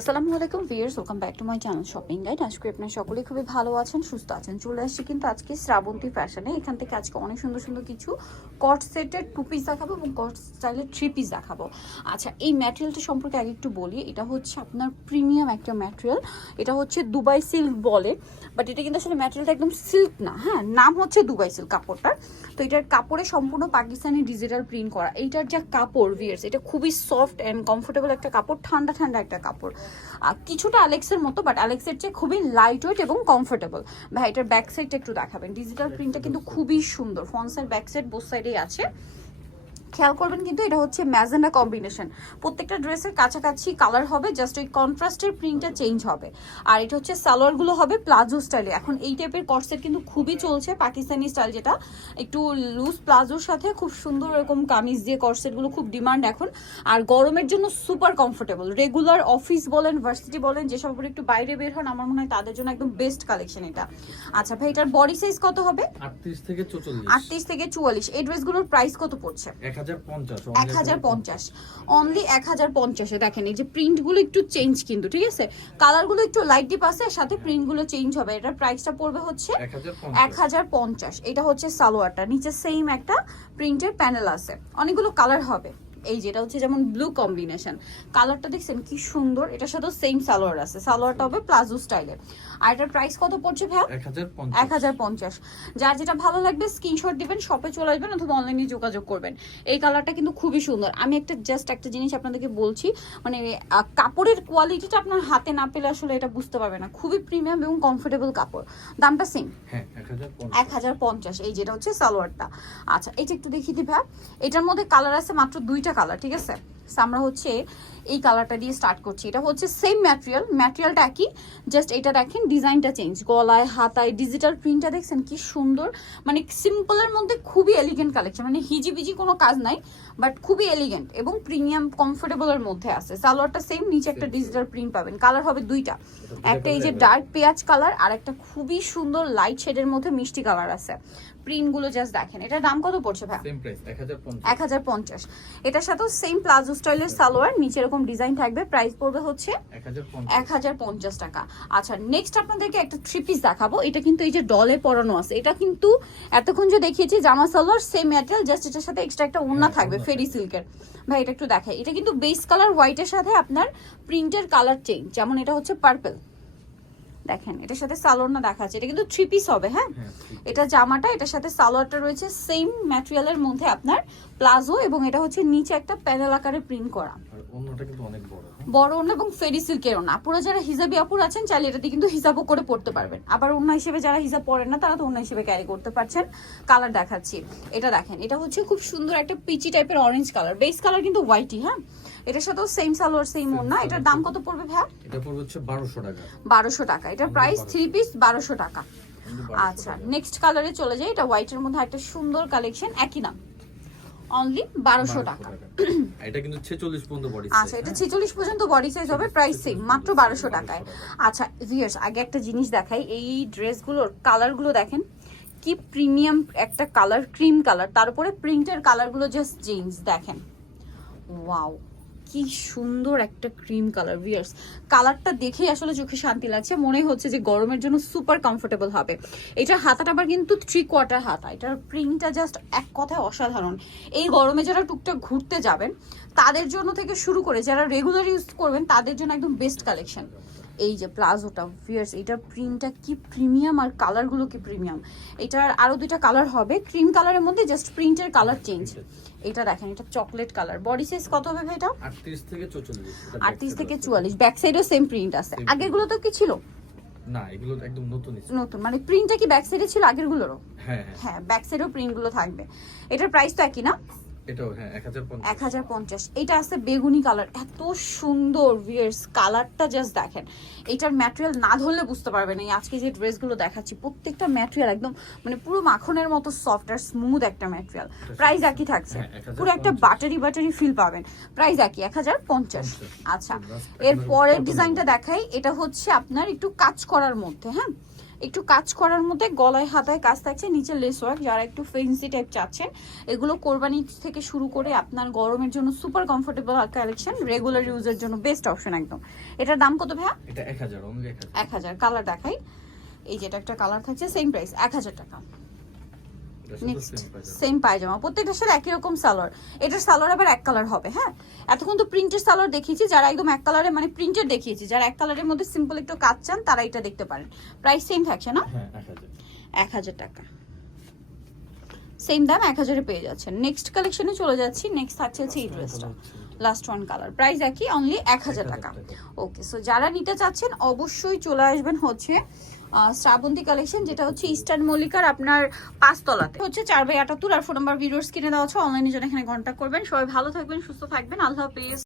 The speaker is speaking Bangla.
আসসালামু আলাইকুম viewers, welcome back to my channel shopping guide. আজকে আপনারা সকলেই খুবই ভালো আছেন, সুস্থ আছেন। চলে আসছি কিন্তু আজকে শ্রাবন্তী ফ্যাশনে। এখান থেকে আজকে অনেক সুন্দর সুন্দর কিছু কট সেটের 2 পিস দেখাবো এবং কট স্টাইলের 3 পিস দেখাবো। আচ্ছা, এই ম্যাটেরিয়ালটা সম্পর্কে আগে একটু বলি। এটা হচ্ছে আপনার প্রিমিয়াম একটা ম্যাটেরিয়াল। এটা হচ্ছে দুবাই সিল্ক বলে, বাট এটা কিন্তু আসলে ম্যাটেরিয়ালটা একদম সিল্ক না। হ্যাঁ, নাম হচ্ছে দুবাই সিল্ক কাপড়টার। তো এটার কাপড়ে সম্পূর্ণ পাকিস্তানি ডিজিটাল প্রিন্ট করা। এইটার যা কাপড় ভিউয়ার্স, এটা খুবই সফট অ্যান্ড কমফোর্টেবল একটা কাপড়, ঠান্ডা ঠান্ডা একটা কাপড়। কিছুটা অ্যালেক্সের মতো, বাট অ্যালেক্সের চেয়ে খুবই লাইট ওয়েট এবং কমফোর্টেবল। ভাই, এটার ব্যাক সাইডটা একটু দেখাবেন। ডিজিটাল প্রিন্টটা কিন্তু খুবই সুন্দর। Front side back side both সাইডেই আছে। খেয়াল করবেন কিন্তু এটা হচ্ছে ম্যাজেন্ডা কম্বিনেশন। প্রত্যেকটা ড্রেসের কাছাকাছি কালার হবে, জাস্ট ওই কন্ট্রাস্টের প্রিন্টটা চেঞ্জ হবে। আর এটা হচ্ছে সালোয়ারগুলো হবে প্লাজো স্টাইলে। এখন এই টাইপের কটসেট কিন্তু খুবই চলছে, পাকিস্তানি স্টাইল, যেটা একটু লুজ প্লাজোর সাথে খুব সুন্দর এরকম কামিজ দিয়ে কটসেটগুলো খুব ডিমান্ড এখন। আর গরমের জন্য সুপার কমফোর্টেবল। রেগুলার অফিস বলেন, ভার্সিটি বলেন, যেসব উপরে একটু বাইরে বের হন, আমার মনে হয় তাদের জন্য একদম বেস্ট কালেকশন এটা। আচ্ছা ভাই, এটার বডি সাইজ কত হবে? 38 থেকে 44। 38 থেকে 44। এই ড্রেসগুলোর প্রাইস কত পড়ছে? 1050, অনলি 1050 এ। দেখেন এই যে প্রিন্টগুলো একটু চেঞ্জ কিন্তু, ঠিক আছে, কালারগুলো একটু লাইট ডিপ আছে, সাথে প্রিন্টগুলো চেঞ্জ হবে। এটার প্রাইসটা পড়বে হচ্ছে 1050। এটা হচ্ছে সালোয়ারটা, নিচে সেম একটা প্রিন্টের প্যানেল আছে, অনেকগুলো কালার হবে। এই যেটা হচ্ছে যেমন ব্লু কম্বিনেশন, কালারটা দেখছেন কি সুন্দর। এটার সাথে সেম সালোয়ার আছে, সালোয়ারটা হবে প্লাজো স্টাইলের। আর এটার প্রাইস কত পড়ছে ভাই? 1050। যার যেটা ভালো লাগবে স্ক্রিনশট দিবেন, শপে চলে আসবেন অথবা অনলাইনে যোগাযোগ করবেন। এই কালারটা কিন্তু খুবই সুন্দর। আমি একটা জিনিস আপনাদেরকে বলছি, মানে কাপড়ের কোয়ালিটিটা আপনার হাতে না পেলে আসলে এটা বুঝতে পারবে না। খুবই প্রিমিয়াম এবং কমফোর্টেবল কাপড়। দামটা সেম, 1050। এই যেটা হচ্ছে সালোয়ারটা। আচ্ছা, এটা একটু দেখিয়ে দিই ভাই। এটার মধ্যে কালার আছে মাত্র 2টা কালার, ঠিক আছে। আমরা হচ্ছে এই কালারটা দিয়ে স্টার্ট করছি। এটা হচ্ছে সেম ম্যাটেরিয়ালটা একই, জাস্ট এটা দেখেন ডিজাইনটা চেঞ্জ। গলায় হাতায় ডিজিটাল প্রিন্টটা দেখছেন কি সুন্দর। মানে সিম্পলের মধ্যে খুবই এলিগেন্ট কালেকশন, মানে হিজিবিজি কোনো কাজ নাই, বাট খুবই এলিগেন্ট এবং প্রিমিয়াম কমফোর্টেবলের মধ্যে আছে। সালোয়ারটা সেম, নিচে একটা ডিজিটাল প্রিন্ট পাবেন। কালার হবে 2টা, একটা এই যে ডার্ক পেঁয়াজ কালার, আর একটা খুবই সুন্দর লাইট শেডের মধ্যে মিষ্টি কালার আছে। প্রিন্টগুলো জাস্ট দেখেন। এটার দাম কত পড়ছে ভাই? Same price 1050। এটার সাথেও সেম প্লাজো স্টাইলের সালোয়ার, নিচে এরকম ডিজাইন থাকবে। প্রাইস পড়বে হচ্ছে 1050 টাকা। আচ্ছা, নেক্সট আপনাদেরকে একটা 3 পিস দেখাবো। এটা কিন্তু এই যে ডলে পরানো আছে। এটা কিন্তু এতক্ষণ যে দেখিয়েছি জামা সালোয়ার সেম ম্যাটেরিয়াল, জাস্ট এটার সাথে এক্সট্রা একটা ওড়না থাকবে ফেরি সিল্কের। ভাই, এটা একটু দেখাই। এটা কিন্তু বেস কালার হোয়াইটের সাথে আপনার প্রিন্টের কালার চেঞ্জ, যেমন এটা হচ্ছে পার্পল। দেখেন এটার সাথে সালোয়ারটা দেখাচ্ছে। এটা কিন্তু 3 পিস হবে। হ্যাঁ, এটা জামাটা, এটার সাথে সালোয়ারটা রয়েছে সেম ম্যাটেরিয়ালের মধ্যে আপনার প্লাজো, এবং এটা হচ্ছে নিচে একটা প্যানেল আকারে প্রিন্ট করা। আর ওন্নাটা কিন্তু অনেক বড় ওন্না এবং ফেরি সিল্কের ওন্না। আপুরা যারা হিজাবি আপুর আছেন, চাইলে এটাতে কিন্তু হিজাবও করে পড়তে পারবেন। আবার ওন্না হিসেবে যারা হিজাব পরেন না, তারা তো ওন্না হিসেবে ক্যারি করতে পারছেন। কালার দেখাচ্ছি। এটা দেখেন, এটা হচ্ছে খুব সুন্দর একটা পিচি টাইপের অরেঞ্জ কালার। বেস কালার কিন্তু হোয়াইটই। হ্যাঁ, এটার সাথেও সেম সালোয়ার সেম ওন্না। এটার দাম কত পড়বে ভাই? এটা পড়বে হচ্ছে 1200 টাকা। 1200 টাকা। এটার প্রাইস 3 পিস 1200 টাকা। আচ্ছা, নেক্সট কালারে চলে যাই। এটা হোয়াইটের মধ্যে একটা সুন্দর কালেকশন, একই দাম, অনলি 1200 টাকা। এটা কিন্তু 46 পর্যন্ত বডি সাইজ। আচ্ছা, এটা 46 পর্যন্ত বডি সাইজ হবে, প্রাইস সেম, মাত্র 1200 টাকায়। আচ্ছা ভিউয়ার্স, আগে একটা জিনিস দেখাই। এই ড্রেসগুলোর কালারগুলো দেখেন কি প্রিমিয়াম একটা কালার, ক্রিম কালার, তার উপরে প্রিন্টের কালারগুলো জাস্ট চেঞ্জ। দেখেন, ওয়াও, কি সুন্দর একটা ক্রিম কালার। ভিউয়ার্স, কালারটা দেখেই আসলে চোখে শান্তি লাগছে, মনে হচ্ছে যে গরমের জন্য সুপার কমফোর্টেবল হবে। এটা হাতাটা আবার কিন্তু 3/4 হাতা। এটার প্রিন্টটা জাস্ট এক কথায় অসাধারণ। এই গরমে যারা টুকটাক ঘুরতে যাবেন তাদের জন্য থেকে শুরু করে যারা রেগুলার ইউজ করবেন তাদের জন্য একদম বেস্ট কালেকশন। এই যে প্লাজোটা ভিউয়ার্স, এটার প্রিন্টটা কি প্রিমিয়াম আর কালারগুলো কি প্রিমিয়াম। এটার আরো 2টা কালার হবে, ক্রিম কালারের মধ্যে জাস্ট প্রিন্টের কালার চেঞ্জ। এটা দেখেন, এটা চকলেট কালার। বডি সাইজ কত হবে ভাই এটা? 38 থেকে 44। 38 থেকে 44। ব্যাক সাইডেও সেম প্রিন্ট আছে। আগেরগুলো তো কি ছিল? না, এগুলো একদম নতুন। মানে প্রিন্টটা কি ব্যাক সাইডে ছিল আগেরগুলোরও? হ্যাঁ, ব্যাক সাইডেও প্রিন্টগুলো থাকবে। এটার প্রাইস তো একই না? এটাও হ্যাঁ 1050। 1050। এটা আছে বেগুনি কালার, এত সুন্দর। ভিউয়ার্স, কালারটা জাস্ট দেখেন। এটার ম্যাটেরিয়াল না ধরলে বুঝতে পারবেন। এই আজকে যে ড্রেসগুলো দেখাচ্ছি প্রত্যেকটা ম্যাটেরিয়াল একদম মানে পুরো মাখনের মতো সফট আর স্মুথ একটা ম্যাটেরিয়াল। প্রাইস একই থাকছে, পুরো একটা বাটারি ফিল পাবেন। প্রাইস একই, 1050। আচ্ছা, এর পরের ডিজাইনটা দেখাই। এটা হচ্ছে আপনার একটু কাজ করার মধ্যে। হ্যাঁ, একটু কাজ করার মধ্যে গলায় হাতায় কাজ থাকছে, নিচে লেস ওয়ার্ক। যারা একটু ফেন্সি টাইপ চাচ্ছেন, এগুলো কোরবানি থেকে শুরু করে আপনার গরমের জন্য সুপার কমফোর্টেবল কালেকশন, রেগুলার ইউজের জন্য বেস্ট অপশন একদম। এটার দাম কত ভাইয়া? এটা 1000 অনলি 1000। 1000। কালার দেখাই, এই যেটা একটা কালার থাকছে সেম প্রাইস 1000 টাকা। নেক্সট সেম পায়জামা, প্রত্যেকটার সাথে একই রকম সালোয়ার। এটার সালোয়ার আবার এক কালার হবে। হ্যাঁ, এতক্ষণ তো প্রিন্টের সালোয়ার দেখিয়েছি, যারা একদম এক কালারে মানে প্রিন্টের দেখিয়েছি, যারা এক কালারের মধ্যে সিম্পল একটু কাজ চান তারা এটা দেখতে পারেন। প্রাইস সেম থাকছে না? হ্যাঁ 1000। 1000 টাকা সেম দাম 1000-এ পেয়ে যাচ্ছেন। নেক্সট কালেকশনে চলে যাচ্ছি। নেক্সট থাকছে হচ্ছে এই ড্রেসটা, লাস্ট ওয়ান কালার, প্রাইস একই, অনলি 1000 টাকা। ওকে, সো যারা নিতে চাচ্ছেন অবশ্যই চলে আসবেন হচ্ছে শ্রাবন্তী কালেকশন, যেটা হচ্ছে ইস্টার্ন মল্লিকার আপনার 5 তলাতে হচ্ছে 4/78। আর ফোন নাম্বার ভিডিওর স্ক্রিনে দেওয়া আছে, অনলাইনে জন্য এখানে কন্ট্যাক্ট করবেন। সবাই ভালো থাকবেন, সুস্থ থাকবেন, আল্লাহ হাফেজ।